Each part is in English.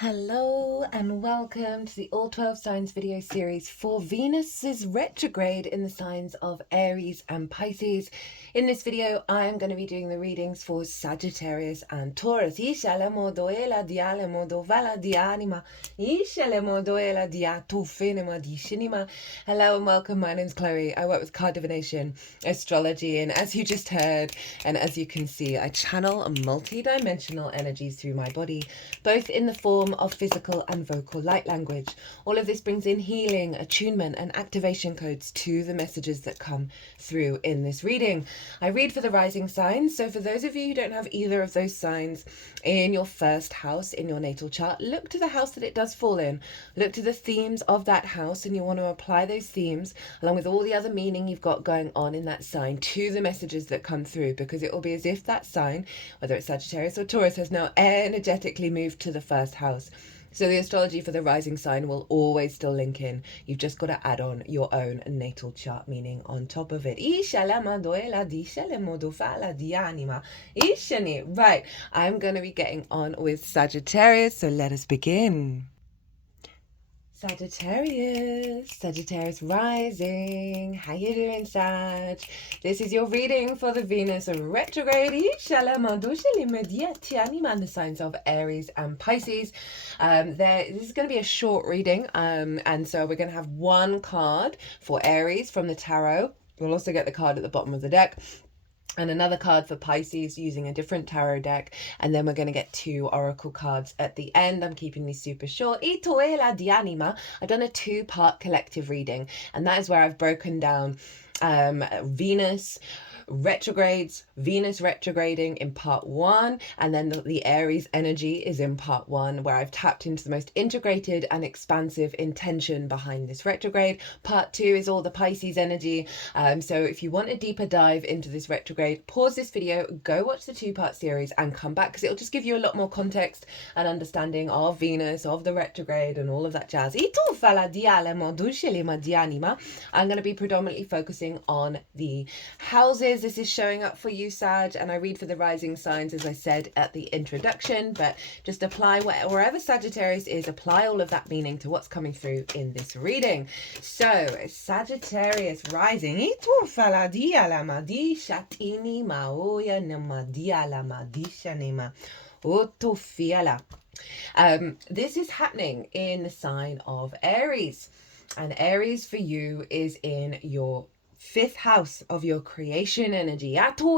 Hello and welcome to the All 12 Signs video series for Venus's retrograde in the signs of Aries and Pisces. In this video, I am going to be doing the readings for Sagittarius and Taurus. Hello and welcome. My name's Chloe. I work with card divination, astrology, and as you just heard, and as you can see, I channel multi-dimensional energies through my body, both in the form of physical and vocal light language. All of this brings in healing, attunement, and activation codes to the messages that come through in this reading. I read for the rising signs, so for those of you who don't have either of those signs in your first house in your natal chart, look to the house that it does fall in. Look to the themes of that house, and you want to apply those themes along with all the other meaning you've got going on in that sign to the messages that come through, because it will be as if that sign, whether it's Sagittarius or Taurus, has now energetically moved to the first house. So the astrology for the rising sign will always still link in. You've just got to add on your own natal chart meaning on top of it. Right, I'm going to be getting on with Sagittarius, so let us begin. Sagittarius rising. How you doing, Sag? This is your reading for the Venus retrograde in the signs of Aries and Pisces. This is going to be a short reading, and so we're going to have one card for Aries from the tarot. We'll also get the card at the bottom of the deck, and another card for Pisces using a different tarot deck, and then we're going to get two oracle cards at the end. I'm keeping these super short. I've done a two-part collective reading, and that is where I've broken down Venus retrogrades, Venus retrograding in part 1, and then the Aries energy is in part 1, where I've tapped into the most integrated and expansive intention behind this retrograde. Part 2 is all the Pisces energy. So if you want a deeper dive into this retrograde, pause this video, go watch the two-part series and come back, because it'll just give you a lot more context and understanding of Venus, of the retrograde, and all of that jazz. I'm going to be predominantly focusing on the houses. This is showing up for you, Sag, and I read for the rising signs, as I said at the introduction, but just apply wherever Sagittarius is, apply all of that meaning to what's coming through in this reading. So, Sagittarius rising. This is happening in the sign of Aries, and Aries for you is in your 5th house of your creation energy. Everything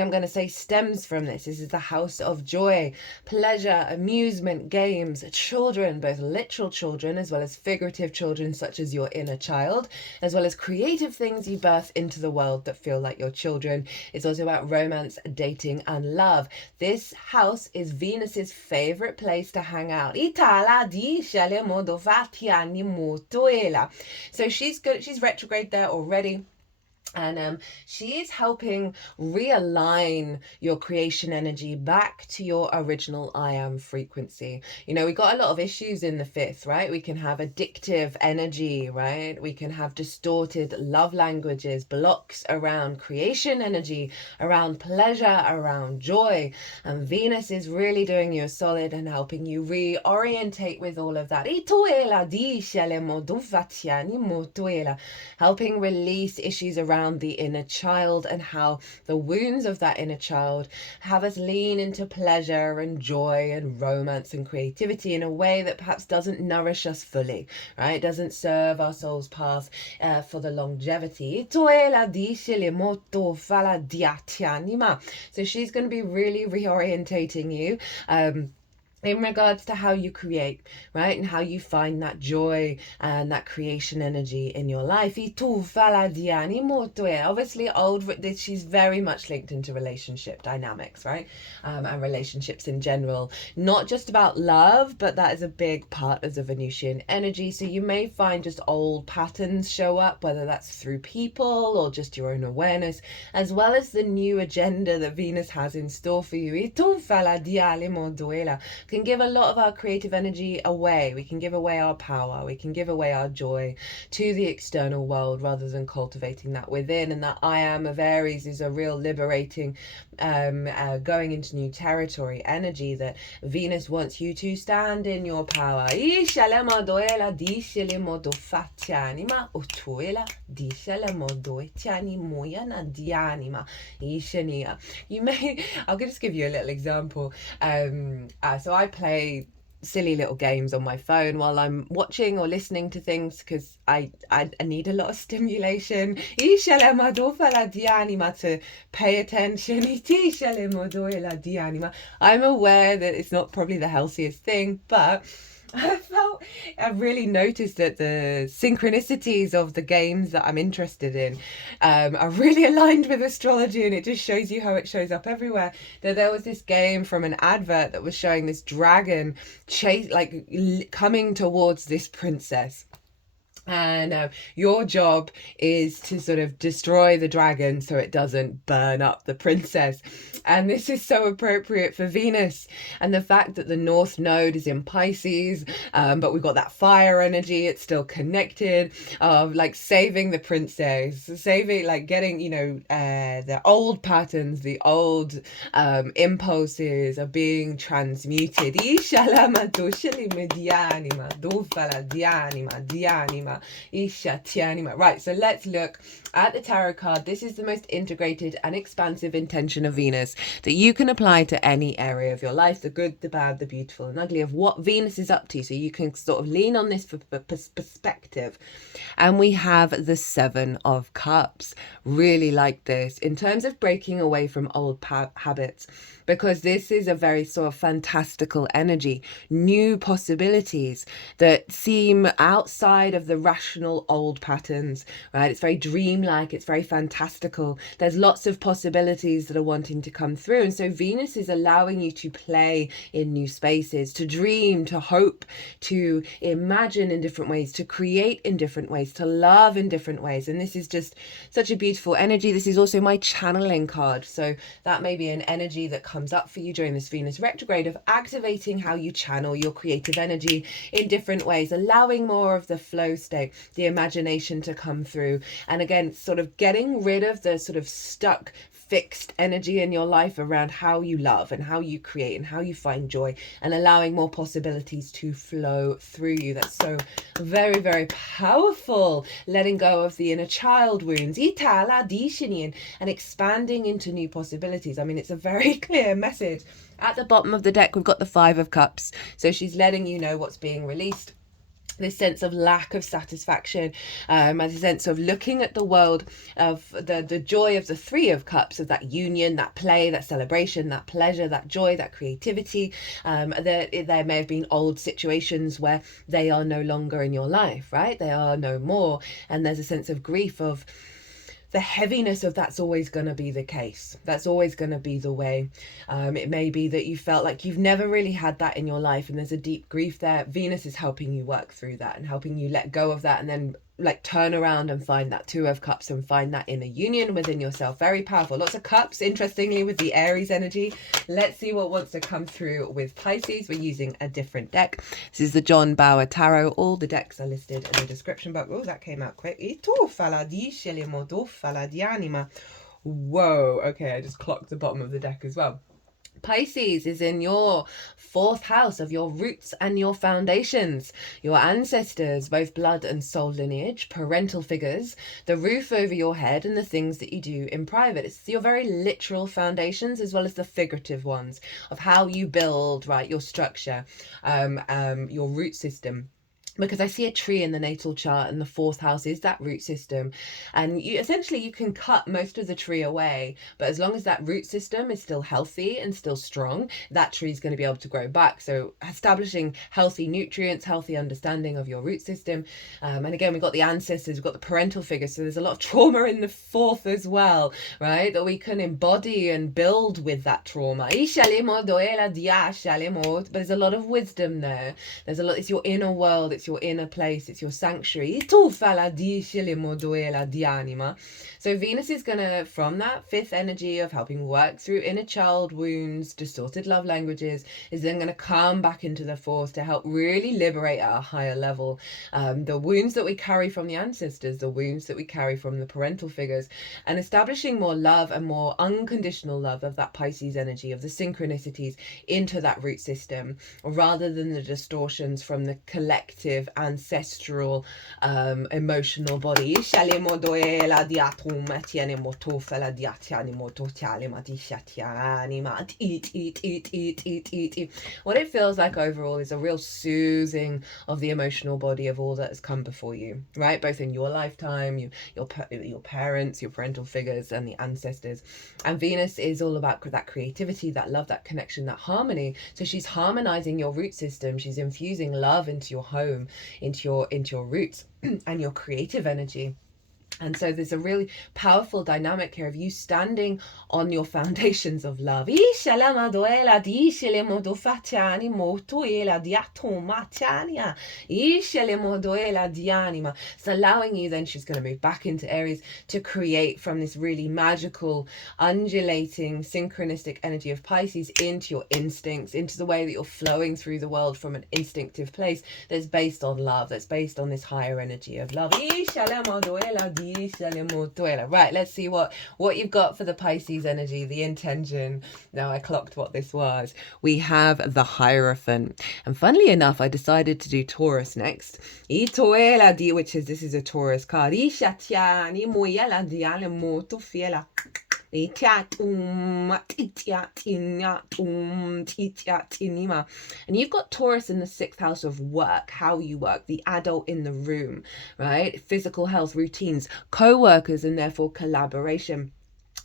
I'm going to say stems from this. This is the house of joy, pleasure, amusement, games, children, both literal children as well as figurative children, such as your inner child, as well as creative things you birth into the world that feel like your children. It's also about romance, dating, and love. This house is Venus's favorite place to hang out. So she's good. She's retrograde there already. And she is helping realign your creation energy back to your original I am frequency. You know, we got a lot of issues in the 5th, right? We can have addictive energy, right? We can have distorted love languages, blocks around creation energy, around pleasure, around joy. And Venus is really doing you a solid and helping you reorientate with all of that. Helping release issues around the inner child, and how the wounds of that inner child have us lean into pleasure and joy and romance and creativity in a way that perhaps doesn't nourish us fully, right? It doesn't serve our soul's path for the longevity. So she's going to be really reorientating you in regards to how you create, right? And how you find that joy and that creation energy in your life. Obviously, she's very much linked into relationship dynamics, right? And relationships in general. Not just about love, but that is a big part of the Venusian energy. So you may find just old patterns show up, whether that's through people or just your own awareness, as well as the new agenda that Venus has in store for you. can give a lot of our creative energy away. We can give away our power. We can give away our joy to the external world rather than cultivating that within. And that I am of Aries is a real liberating, going into new territory energy, that Venus wants you to stand in your power. You may, I'll just give you a little example. So I play silly little games on my phone while I'm watching or listening to things because I need a lot of stimulation. To pay attention. I'm aware that it's not probably the healthiest thing, but I've really noticed that the synchronicities of the games that I'm interested in are really aligned with astrology, and it just shows you how it shows up everywhere. That there was this game from an advert that was showing this dragon coming towards this princess. And your job is to sort of destroy the dragon so it doesn't burn up the princess. And this is so appropriate for Venus and the fact that the North Node is in Pisces, but we've got that fire energy. It's still connected, of like saving the princess, saving, like getting, the old patterns, the old impulses are being transmuted. Right, so let's look at the tarot card. This is the most integrated and expansive intention of Venus that you can apply to any area of your life, the good, the bad, the beautiful and ugly, of what Venus is up to, so you can sort of lean on this for perspective. And we have the Seven of Cups. Really like this in terms of breaking away from old habits, because this is a very sort of fantastical energy, new possibilities that seem outside of the rational old patterns, right? It's very dreamlike, it's very fantastical. There's lots of possibilities that are wanting to come through. And so Venus is allowing you to play in new spaces, to dream, to hope, to imagine in different ways, to create in different ways, to love in different ways. And this is just such a beautiful energy. This is also my channeling card. So that may be an energy that comes up for you during this Venus retrograde, of activating how you channel your creative energy in different ways, allowing more of the flow state, the imagination to come through. And again, sort of getting rid of the sort of stuck, fixed energy in your life around how you love and how you create and how you find joy, and allowing more possibilities to flow through you. That's so very, very powerful. Letting go of the inner child wounds and expanding into new possibilities. I mean, it's a very clear message. At the bottom of the deck, we've got the Five of Cups. So she's letting you know what's being released. This sense of lack of satisfaction, and a sense of looking at the world, of the joy of the Three of Cups, of that union, that play, that celebration, that pleasure, that joy, that creativity. There may have been old situations where they are no longer in your life, right? They are no more. And there's a sense of grief, of the heaviness of that's always going to be the case. That's always going to be the way. It may be that you felt like you've never really had that in your life, and there's a deep grief there. Venus is helping you work through that and helping you let go of that, and then like turn around and find that Two of Cups and find that inner union within yourself. Very powerful. Lots of cups, interestingly, with the Aries energy. Let's see what wants to come through with Pisces. We're using a different deck. This is the John Bauer Tarot. All the decks are listed in the description box. Oh, that came out quick. Whoa, okay, I just clocked the bottom of the deck as well. Pisces is in your fourth house of your roots and your foundations, your ancestors, both blood and soul lineage, parental figures, the roof over your head, and the things that you do in private. It's your very literal foundations as well as the figurative ones of how you build, right, your structure, your root system. Because I see a tree in the natal chart, and the fourth house is that root system. And you can cut most of the tree away, but as long as that root system is still healthy and still strong, that tree is going to be able to grow back. So establishing healthy nutrients, healthy understanding of your root system. And again, we've got the ancestors, we've got the parental figures. So there's a lot of trauma in the fourth as well, right? That we can embody and build with that trauma. But there's a lot of wisdom there. There's a lot, it's your inner world, it's it's your inner place, it's your sanctuary. Tu fa la dice le moduela di anima. So Venus is going to, from that fifth energy of helping work through inner child wounds, distorted love languages, is then going to come back into the fourth to help really liberate at a higher level the wounds that we carry from the ancestors, the wounds that we carry from the parental figures, and establishing more love and more unconditional love of that Pisces energy, of the synchronicities into that root system, rather than the distortions from the collective ancestral emotional body. What it feels like overall is a real soothing of the emotional body of all that has come before you, right? Both in your lifetime, your parents, your parental figures, and the ancestors. And Venus is all about that creativity, that love, that connection, that harmony. So she's harmonizing your root system. She's infusing love into your home, into your roots and your creative energy. And so there's a really powerful dynamic here of you standing on your foundations of love. So allowing you, then she's going to move back into Aries to create from this really magical, undulating, synchronistic energy of Pisces into your instincts, into the way that you're flowing through the world from an instinctive place that's based on love, that's based on this higher energy of love. Right, let's see what you've got for the Pisces energy, the intention. Now I clocked what this was. We have the Hierophant, and funnily enough I decided to do Taurus next. Which is, this is a Taurus card. And you've got Taurus in the 6th house of work, how you work, the adult in the room, right? Physical health, routines, co-workers, and therefore collaboration.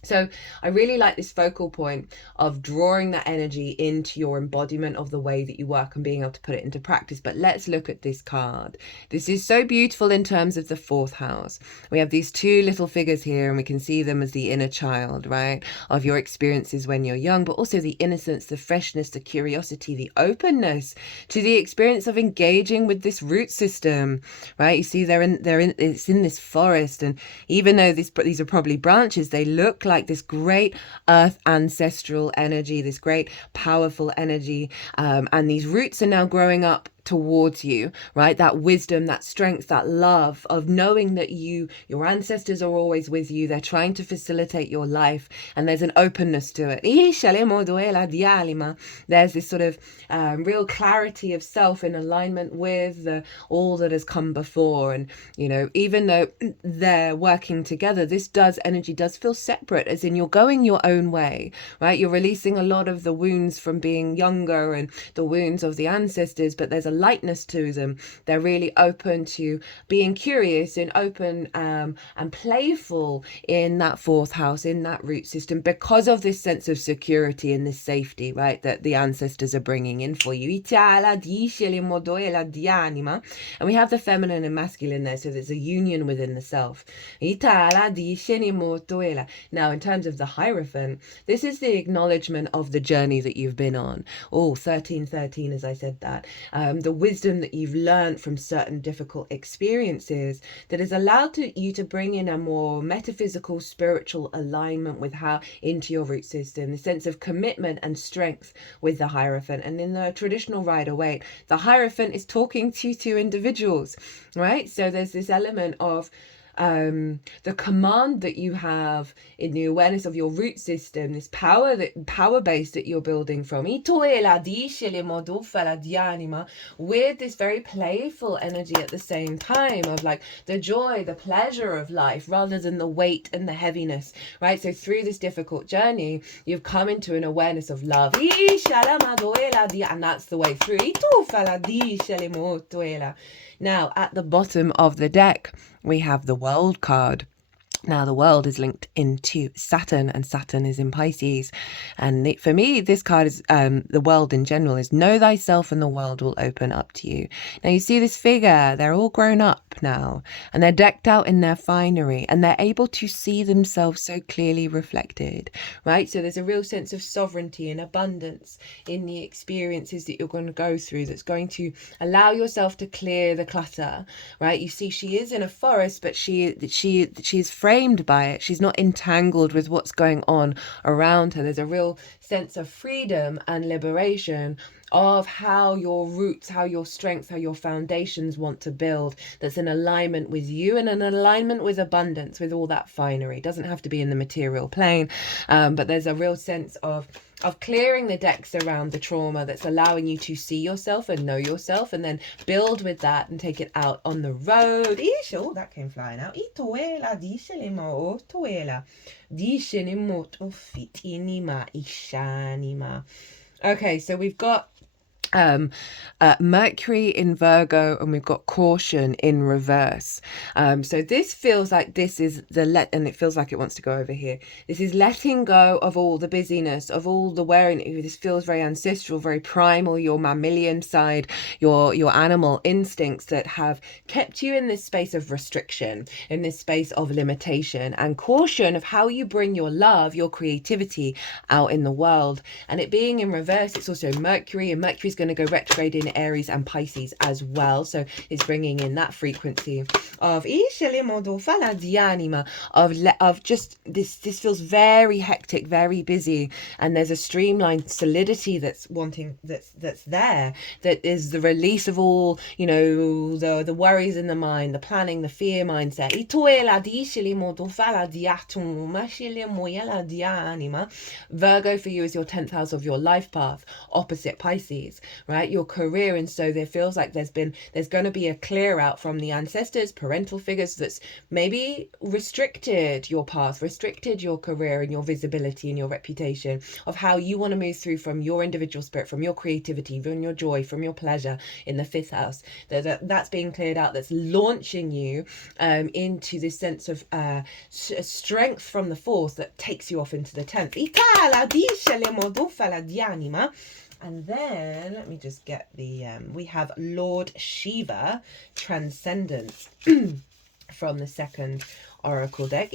So I really like this focal point of drawing that energy into your embodiment of the way that you work and being able to put it into practice. But let's look at this card. This is so beautiful in terms of the 4th house. We have these two little figures here, and we can see them as the inner child, right, of your experiences when you're young, but also the innocence, the freshness, the curiosity, the openness to the experience of engaging with this root system, right? You see it's in this forest, and even though these are probably branches, they look like this great earth ancestral energy, this great powerful energy, and these roots are now growing up towards you, right? That wisdom, that strength, that love of knowing that your ancestors are always with you. They're trying to facilitate your life, and there's an openness to it. There's this sort of real clarity of self in alignment with all that has come before. And even though they're working together, this energy does feel separate, as in you're going your own way, right? You're releasing a lot of the wounds from being younger and the wounds of the ancestors, but there's a lightness to them. They're really open to being curious and open and playful in that 4th house, in that root system, because of this sense of security and this safety, right, that the ancestors are bringing in for you. And we have the feminine and masculine there, so there's a union within the self. Now, in terms of the Hierophant, this is the acknowledgement of the journey that you've been on. 1313, as I said that. The wisdom that you've learned from certain difficult experiences that has allowed you to bring in a more metaphysical, spiritual alignment with into your root system, the sense of commitment and strength with the Hierophant. And in the traditional Rider-Waite, the Hierophant is talking to two individuals, right? So there's this element of the command that you have in the awareness of your root system, this power base that you're building from, with this very playful energy at the same time of like the joy, the pleasure of life, rather than the weight and the heaviness, right? So through this difficult journey, you've come into an awareness of love, and that's the way through. Now, at the bottom of the deck, we have the World card. Now, the world is linked into Saturn, and Saturn is in Pisces. And for me, this card is the world in general is know thyself and the world will open up to you. Now, you see this figure, they're all grown up now and they're decked out in their finery and they're able to see themselves so clearly reflected, right? So there's a real sense of sovereignty and abundance in the experiences that you're going to go through that's going to allow yourself to clear the clutter, right? You see, she is in a forest, but she's framed by it. She's not entangled with what's going on around her. There's a real sense of freedom and liberation of how your roots, how your strengths, how your foundations want to build, that's in alignment with you and an alignment with abundance, with all that finery. It doesn't have to be in the material plane, but there's a real sense of clearing the decks around the trauma that's allowing you to see yourself and know yourself, and then build with that and take it out on the road. Oh, that came flying out. Okay, so we've got Mercury in Virgo, and we've got caution in reverse. So this feels like this is and it feels like it wants to go over here. This is letting go of all the busyness, of all the wearing. This feels very ancestral, very primal, your mammalian side, your animal instincts that have kept you in this space of restriction, in this space of limitation, and caution of how you bring your love, your creativity out in the world. And it being in reverse, it's also Mercury, and Mercury's going to go retrograde in Aries and Pisces as well. So it's bringing in that frequency of just this feels very hectic, very busy, and there's a streamlined solidity that's there, that is the release of all, you know, the worries in the mind, the planning, the fear mindset. Virgo for you is your 10th house of your life path, opposite Pisces, right? Your career. And so there feels like there's going to be a clear out from the ancestors, parental figures, that's maybe restricted your path, restricted your career and your visibility and your reputation of how you want to move through from your individual spirit, from your creativity, from your joy, from your pleasure in the 5th house. That's being cleared out. That's launching you into this sense of strength from the 4th that takes you off into the 10th. And then let me just get the we have Lord Shiva, Transcendence, from the 2nd oracle deck.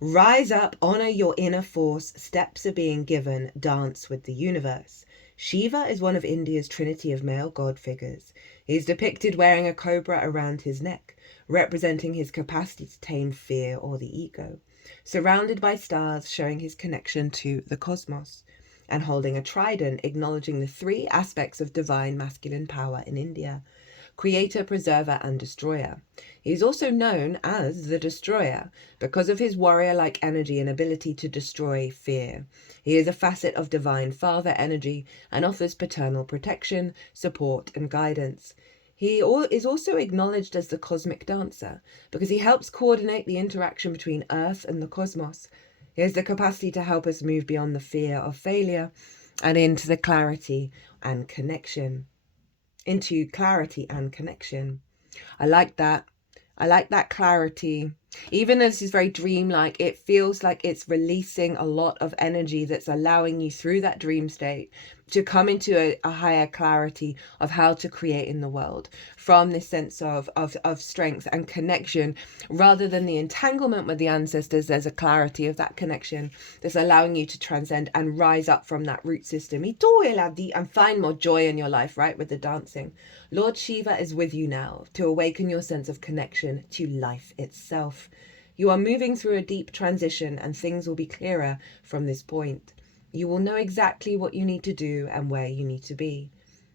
Rise up, honor your inner force, steps are being given, dance with the universe. Shiva is one of India's trinity of male god figures. He is depicted wearing a cobra around his neck, representing his capacity to tame fear or the ego, surrounded by stars showing his connection to the cosmos, and holding a trident acknowledging the 3 aspects of divine masculine power in India: creator, preserver, and destroyer. He is also known as the Destroyer because of his warrior-like energy and ability to destroy fear. He is a facet of divine father energy and offers paternal protection, support, and guidance. He is also acknowledged as the cosmic dancer because he helps coordinate the interaction between Earth and the cosmos. He has the capacity to help us move beyond the fear of failure and into clarity and connection. I like that. I like that clarity. Even though this is very dreamlike, it feels like it's releasing a lot of energy that's allowing you through that dream state to come into a higher clarity of how to create in the world from this sense of strength and connection. Rather than the entanglement with the ancestors, there's a clarity of that connection that's allowing you to transcend and rise up from that root system and find more joy in your life, right, with the dancing. Lord Shiva is with you now to awaken your sense of connection to life itself. You are moving through a deep transition and things will be clearer from this point. You will know exactly what you need to do and where you need to be.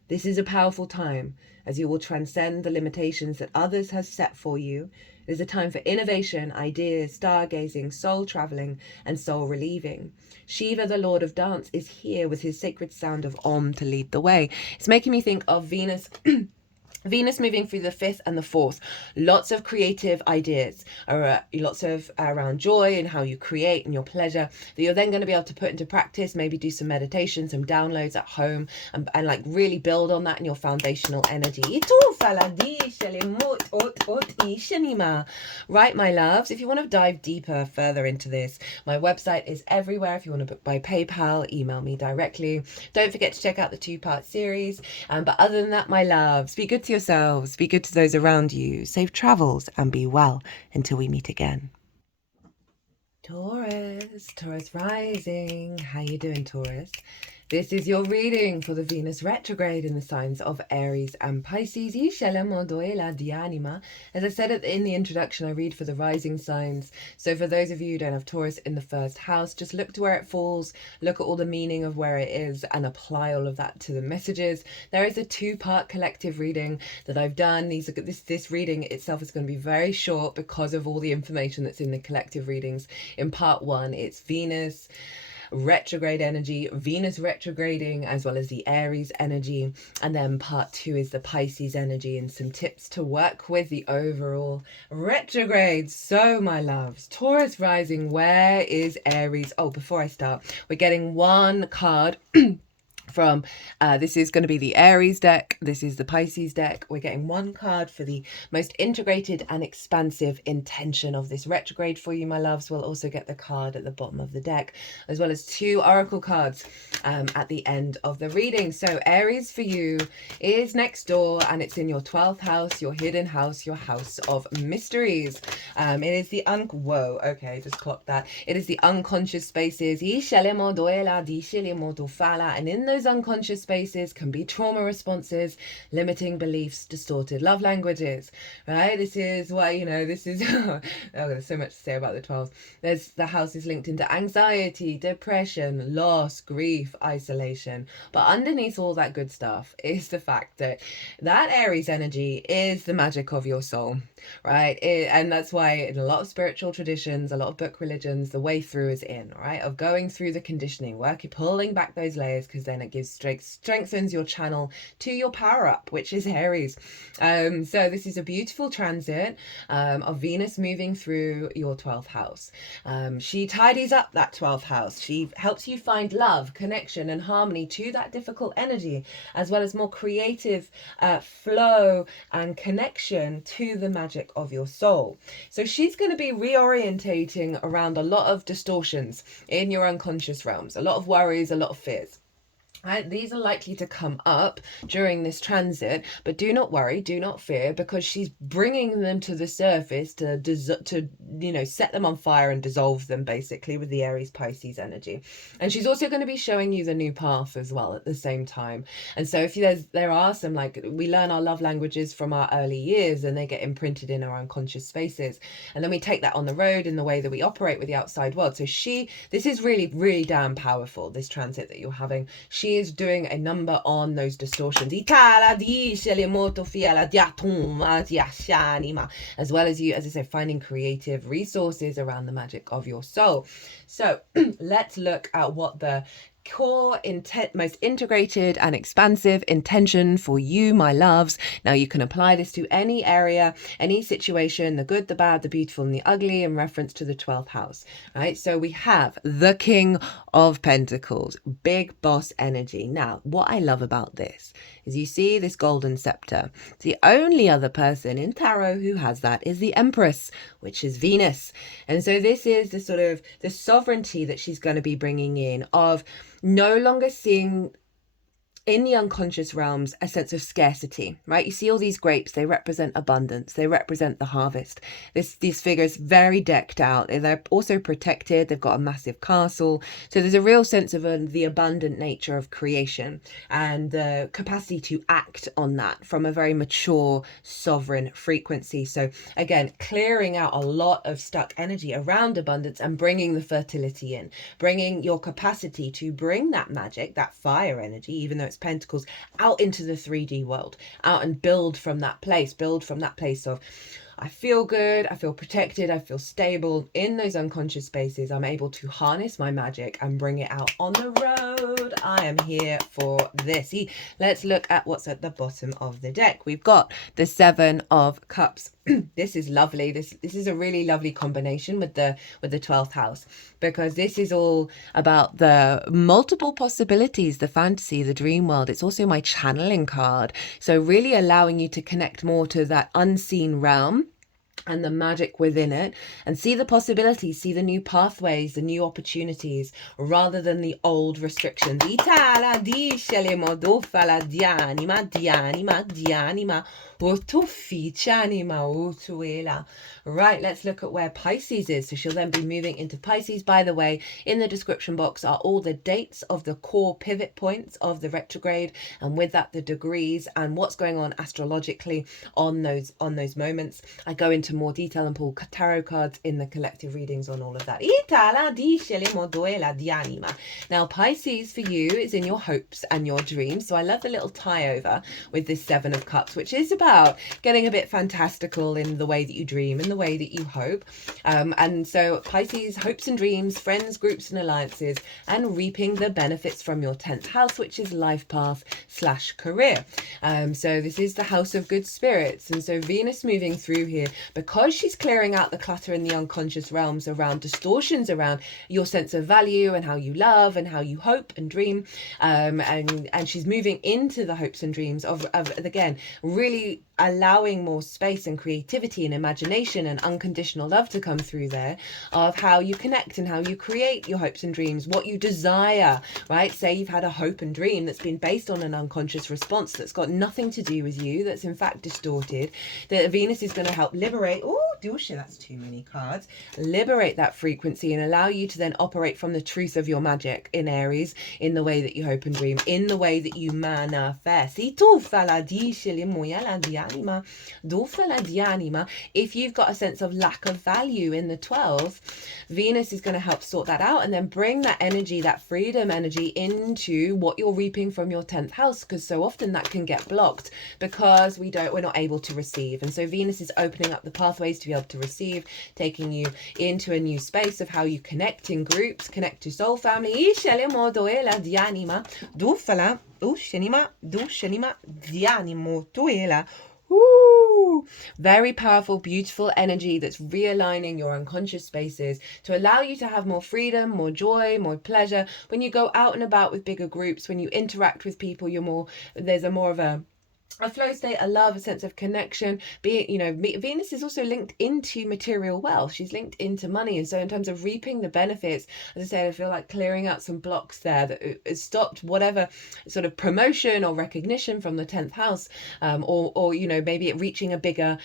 This is a powerful time as you will transcend the limitations that others have set for you. It is a time for innovation, ideas, stargazing, soul traveling, and soul relieving. Shiva, the Lord of Dance, is here with his sacred sound of Om to lead the way. It's making me think of Venus Venus moving through the 5th and the 4th. Lots of creative ideas, lots of around joy and how you create and your pleasure that you're then going to be able to put into practice. Maybe do some meditation, some downloads at home, and like really build on that in your foundational energy. Right, my loves, if you want to dive deeper further into this, my website is everywhere. If you want to book by PayPal, email me directly. Don't forget to check out the 2-part series. But other than that, my loves, be good to yourselves, be good to those around you, safe travels, and be well until we meet again. Taurus rising. How you doing, Taurus? This is your reading for the Venus retrograde in the signs of Aries and Pisces. As I said in the introduction, I read for the rising signs. So for those of you who don't have Taurus in the first house, just look to where it falls, look at all the meaning of where it is, and apply all of that to the messages. There is a 2-part collective reading that I've done. This reading itself is going to be very short because of all the information that's in the collective readings. In part 1, it's Venus retrograde energy, Venus retrograding, as well as the Aries energy, and then part 2 is the Pisces energy and some tips to work with the overall retrograde. So my loves, Taurus rising, where is Aries? Oh, before I start, we're getting one card from this is going to be the Aries deck, this is the Pisces deck. We're getting one card for the most integrated and expansive intention of this retrograde for you, my loves. We'll also get the card at the bottom of the deck, as well as 2 oracle cards at the end of the reading. So Aries for you is next door, and it's in your 12th house, your hidden house, your house of mysteries. It is the whoa, okay, just clocked that. It is the unconscious spaces, and in those unconscious spaces can be trauma responses, limiting beliefs, distorted love languages, right? This is why, this is oh, there's so much to say about the 12th. The house is linked into anxiety, depression, loss, grief, isolation, but underneath all that good stuff is the fact that Aries energy is the magic of your soul, right? And that's why in a lot of spiritual traditions, a lot of book religions, the way through is in, right, of going through the conditioning, pulling back those layers, because then it gives strengthens your channel to your power up, which is Aries. So this is a beautiful transit of Venus moving through your 12th house. She tidies up that 12th house. She helps you find love, connection, and harmony to that difficult energy, as well as more creative flow and connection to the magic of your soul. So she's going to be reorientating around a lot of distortions in your unconscious realms, a lot of worries, a lot of fears. Right, these are likely to come up during this transit, but do not worry, do not fear, because she's bringing them to the surface to set them on fire and dissolve them, basically, with the Aries Pisces energy. And she's also going to be showing you the new path as well at the same time. And so if there are some, like, we learn our love languages from our early years and they get imprinted in our unconscious spaces, and then we take that on the road in the way that we operate with the outside world. So this is really, really damn powerful, this transit that you're having. She is doing a number on those distortions, as well as you, as I said, finding creative resources around the magic of your soul. So let's look at what the core most integrated and expansive intention for you, my loves. Now you can apply this to any area, any situation, the good, the bad, the beautiful, and the ugly, in reference to the 12th house, right? So we have the King of Pentacles, big boss energy. Now, what I love about this is you see this golden scepter. The only other person in tarot who has that is the Empress, which is Venus. And so this is the sort of the sovereignty that she's going to be bringing in, of no longer seeing in the unconscious realms a sense of scarcity, right? You see all these grapes, they represent abundance, they represent the harvest. These figures very decked out, they're also protected, they've got a massive castle. So there's a real sense of the abundant nature of creation and the capacity to act on that from a very mature, sovereign frequency. So again, clearing out a lot of stuck energy around abundance and bringing the fertility in, bringing your capacity to bring that magic, that fire energy, even though it's Pentacles, out into the 3D world, out and build from that place of I feel good, I feel protected, I feel stable in those unconscious spaces. I'm able to harness my magic and bring it out on the road. I am here for this. Let's look at what's at the bottom of the deck. We've got the Seven of Cups. This is lovely. This is a really lovely combination with the 12th house, because this is all about the multiple possibilities, the fantasy, the dream world. It's also my channeling card. So really allowing you to connect more to that unseen realm and the magic within it, and see the possibilities, see the new pathways, the new opportunities, rather than the old restrictions. Right, let's look at where Pisces is. So she'll then be moving into Pisces. By the way, in the description box are all the dates of the core pivot points of the retrograde, and with that the degrees and what's going on astrologically on those moments. I go into more detail and pull tarot cards in the collective readings on all of that. Now Pisces for you is in your hopes and your dreams. So I love the little tie over with this Seven of Cups, which is about getting a bit fantastical in the way that you dream, in the way that you hope. And so Pisces, hopes and dreams, friends, groups and alliances, and reaping the benefits from your 10th house, which is life path / career. So this is the house of good spirits. And so Venus moving through here, because she's clearing out the clutter in the unconscious realms around distortions around your sense of value and how you love and how you hope and dream. And she's moving into the hopes and dreams of again, really allowing more space and creativity and imagination and unconditional love to come through there, of how you connect and how you create your hopes and dreams, what you desire, right? Say you've had a hope and dream that's been based on an unconscious response that's got nothing to do with you, that's in fact distorted, that Venus is going to help liberate. Oh, that's too many cards. Liberate that frequency and allow you to then operate from the truth of your magic in Aries, in the way that you hope and dream, in the way that you manifest. If you've got a sense of lack of value in the 12th, Venus is going to help sort that out and then bring that energy, that freedom energy, into what you're reaping from your 10th house, because so often that can get blocked because we're not able to receive. And so Venus is opening up the pathways to be able to receive, taking you into a new space of how you connect in groups, connect to soul family. Ooh, very powerful, beautiful energy that's realigning your unconscious spaces to allow you to have more freedom, more joy, more pleasure. When you go out and about with bigger groups, when you interact with people, there's more of a flow state, a love, a sense of connection. Venus is also linked into material wealth. She's linked into money. And so in terms of reaping the benefits, as I said, I feel like clearing out some blocks there that has stopped whatever sort of promotion or recognition from the 10th house, or maybe it reaching a bigger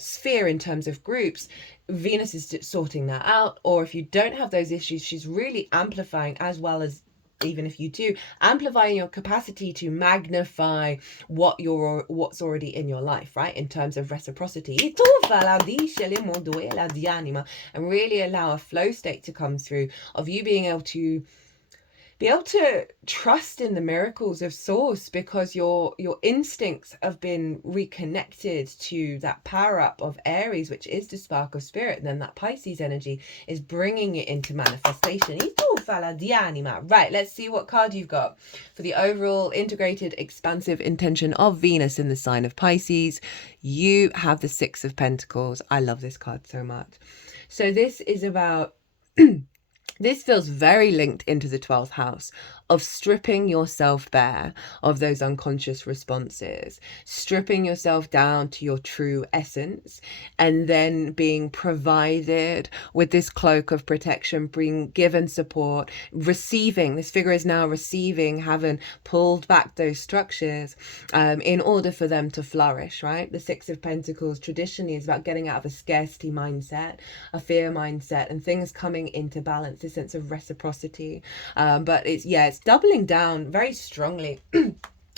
sphere in terms of groups. Venus is sorting that out. Or if you don't have those issues, she's really amplifying, as well as, even if you do, amplifying your capacity to magnify what's already in your life, right? In terms of reciprocity. And really allow a flow state to come through of you being able to trust in the miracles of source, because your instincts have been reconnected to that power up of Aries, which is the spark of spirit. And then that Pisces energy is bringing it into manifestation. Right, let's see what card you've got for the overall integrated expansive intention of Venus in the sign of Pisces. You have the Six of Pentacles. I love this card so much. So this is about this feels very linked into the 12th house of stripping yourself bare of those unconscious responses, stripping yourself down to your true essence, and then being provided with this cloak of protection, being given support, receiving. This figure is now receiving, having pulled back those structures in order for them to flourish, right? The Six of Pentacles traditionally is about getting out of a scarcity mindset, a fear mindset, and things coming into balance, this sense of reciprocity. But it's doubling down very strongly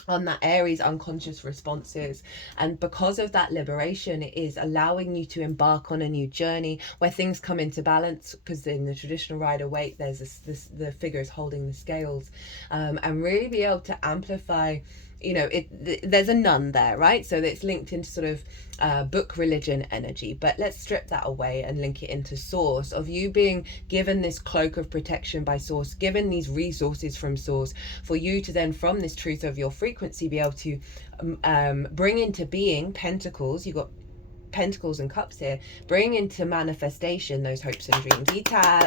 on that Aries unconscious responses. And because of that liberation, it is allowing you to embark on a new journey where things come into balance, because in the traditional Rider-Waite, there's the figure is holding the scales, and really be able to amplify there's a nun there, right? So it's linked into sort of book religion energy. But let's strip that away and link it into source, of you being given this cloak of protection by source, given these resources from source, for you to then, from this truth of your frequency, be able to bring into being pentacles. You've got Pentacles and Cups here, bring into manifestation those hopes and dreams,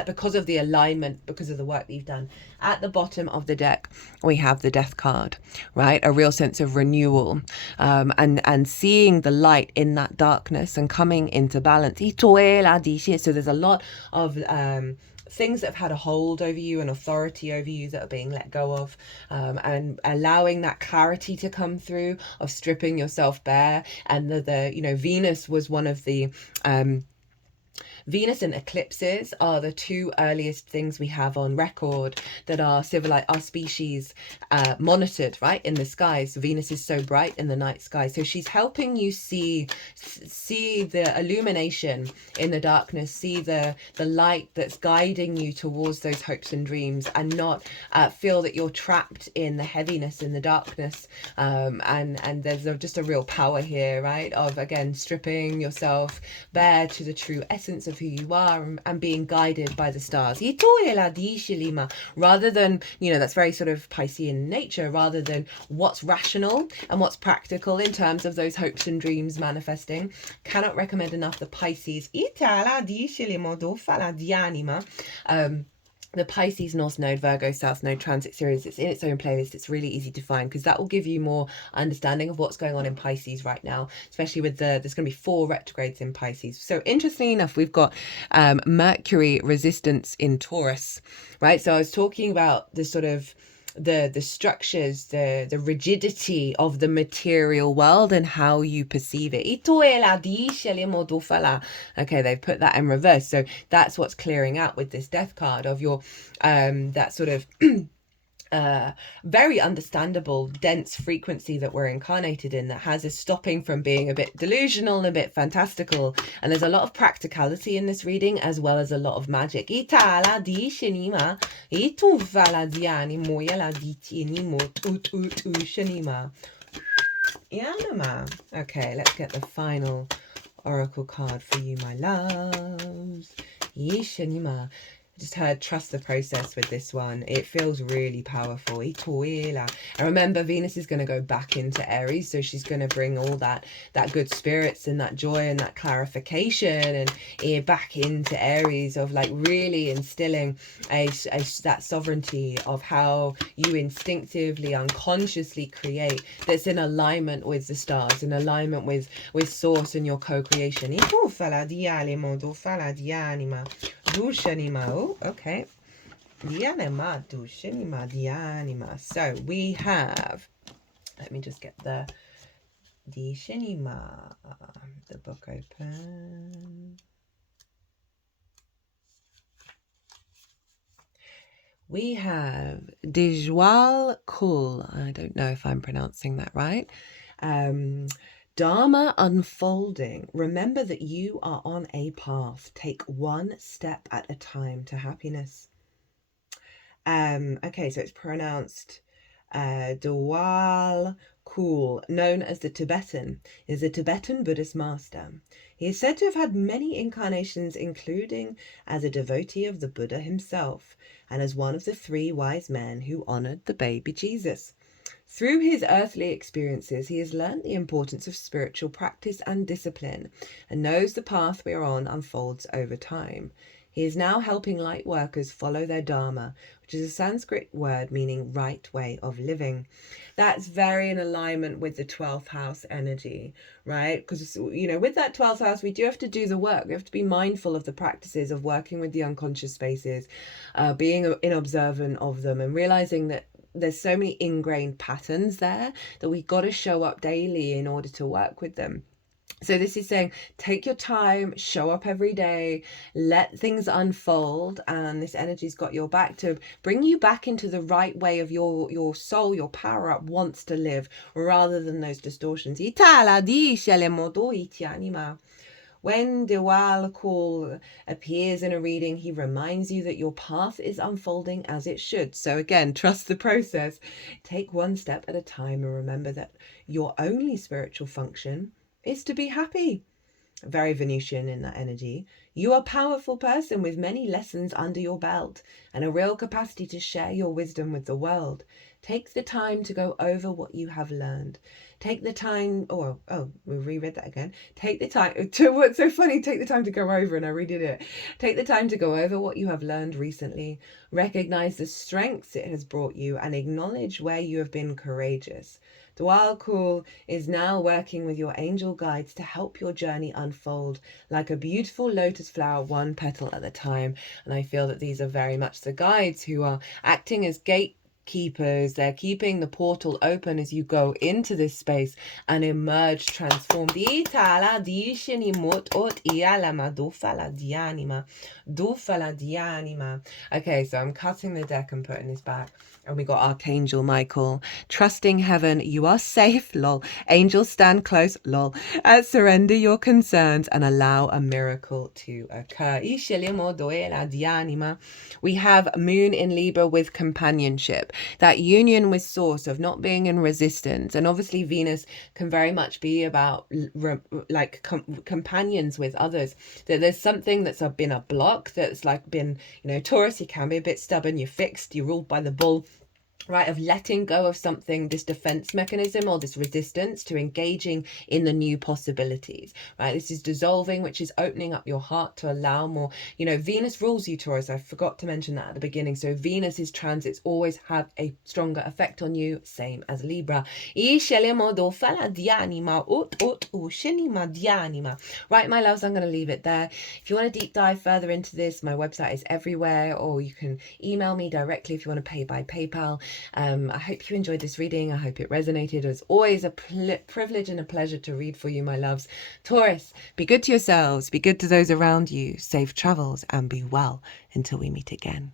because of the alignment, because of the work that you've done. At the bottom of the deck, we have the Death card, right? A real sense of renewal, and seeing the light in that darkness and coming into balance. So there's a lot of things that have had a hold over you and authority over you that are being let go of, and allowing that clarity to come through, of stripping yourself bare. And the Venus was one of the Venus and eclipses are the two earliest things we have on record that our species monitored, right, in the skies. Venus is so bright in the night sky, so she's helping you see the illumination in the darkness, see the light that's guiding you towards those hopes and dreams, and not feel that you're trapped in the heaviness, in the darkness. And there's just a real power here, right, of, again, stripping yourself bare to the true essence of who you are, and being guided by the stars, rather than, that's very sort of Piscean nature, rather than what's rational and what's practical in terms of those hopes and dreams manifesting. Cannot recommend enough the Pisces the Pisces North Node, Virgo South Node transit series. It's in its own playlist. It's really easy to find, because that will give you more understanding of what's going on in Pisces right now, especially with there's going to be 4 retrogrades in Pisces. So interestingly enough, we've got Mercury resistance in Taurus, right? So I was talking about the sort of the structures, the rigidity of the material world and how you perceive it. Okay, they've put that in reverse. So that's what's clearing out with this Death card, of your that sort of very understandable dense frequency that we're incarnated in, that has us stopping from being a bit delusional, a bit fantastical. And there's a lot of practicality in this reading, as well as a lot of magic. Okay, let's get the final oracle card for you, my loves. Just heard trust the process with this one. It feels really powerful. And remember, Venus is going to go back into Aries, so she's going to bring all that good spirits and that joy and that clarification and back into Aries, of like really instilling that sovereignty of how you instinctively, unconsciously create, that's in alignment with the stars, in alignment with source and your co-creation. Okay. So we have, let me just get the book open. We have Dijwal Kul. I don't know if I'm pronouncing that right. Dharma unfolding. Remember that you are on a path. Take one step at a time to happiness. Okay, so it's pronounced Dwal Kul, known as the Tibetan, is a Tibetan Buddhist master. He is said to have had many incarnations, including as a devotee of the Buddha himself, and as one of the 3 wise men who honored the baby Jesus. Through his earthly experiences, he has learned the importance of spiritual practice and discipline, and knows the path we are on unfolds over time. He is now helping light workers follow their dharma, which is a Sanskrit word meaning right way of living. That's very in alignment with the 12th house energy, right? Because, with that 12th house, we do have to do the work. We have to be mindful of the practices of working with the unconscious spaces, being observant of them, and realizing that there's so many ingrained patterns there that we've got to show up daily in order to work with them. So this is saying, take your time, show up every day, let things unfold, and this energy's got your back to bring you back into the right way of your soul, your power up wants to live, rather than those distortions. When the Wal call appears in a reading, he reminds you that your path is unfolding as it should. So again, trust the process. Take one step at a time and remember that your only spiritual function is to be happy. Very Venusian in that energy. You are a powerful person with many lessons under your belt and a real capacity to share your wisdom with the world. Take the time to go over what you have learned. Take the time, we reread that again. Take the time to, what's so funny, take the time to go over, and I redid it. Take the time to go over what you have learned recently. Recognize the strengths it has brought you and acknowledge where you have been courageous. Dwal Kul is now working with your angel guides to help your journey unfold like a beautiful lotus flower, one petal at a time. And I feel that these are very much the guides who are acting as gatekeepers. They're keeping the portal open as you go into this space and emerge transformed. Okay, so I'm cutting the deck and putting this back. And we got Archangel Michael. Trusting heaven, you are safe, lol. Angels stand close, lol. Surrender your concerns and allow a miracle to occur. We have Moon in Libra with companionship. That union with source of not being in resistance. And obviously Venus can very much be about like companions with others. That there's something that's been a block, that's like been, Taurus, you can be a bit stubborn, you're fixed, you're ruled by the bull. Right, of letting go of something, this defense mechanism or this resistance to engaging in the new possibilities, right? This is dissolving, which is opening up your heart to allow more. Venus rules you, Taurus. I forgot to mention that at the beginning. So Venus's transits always have a stronger effect on you, same as Libra. Right, my loves, I'm going to leave it there. If you want to deep dive further into this, my website is everywhere, or you can email me directly if you want to pay by PayPal. I hope you enjoyed this reading. I hope it resonated. It's always a privilege and a pleasure to read for you, my loves. Taurus, be good to yourselves, be good to those around you, safe travels, and be well until we meet again.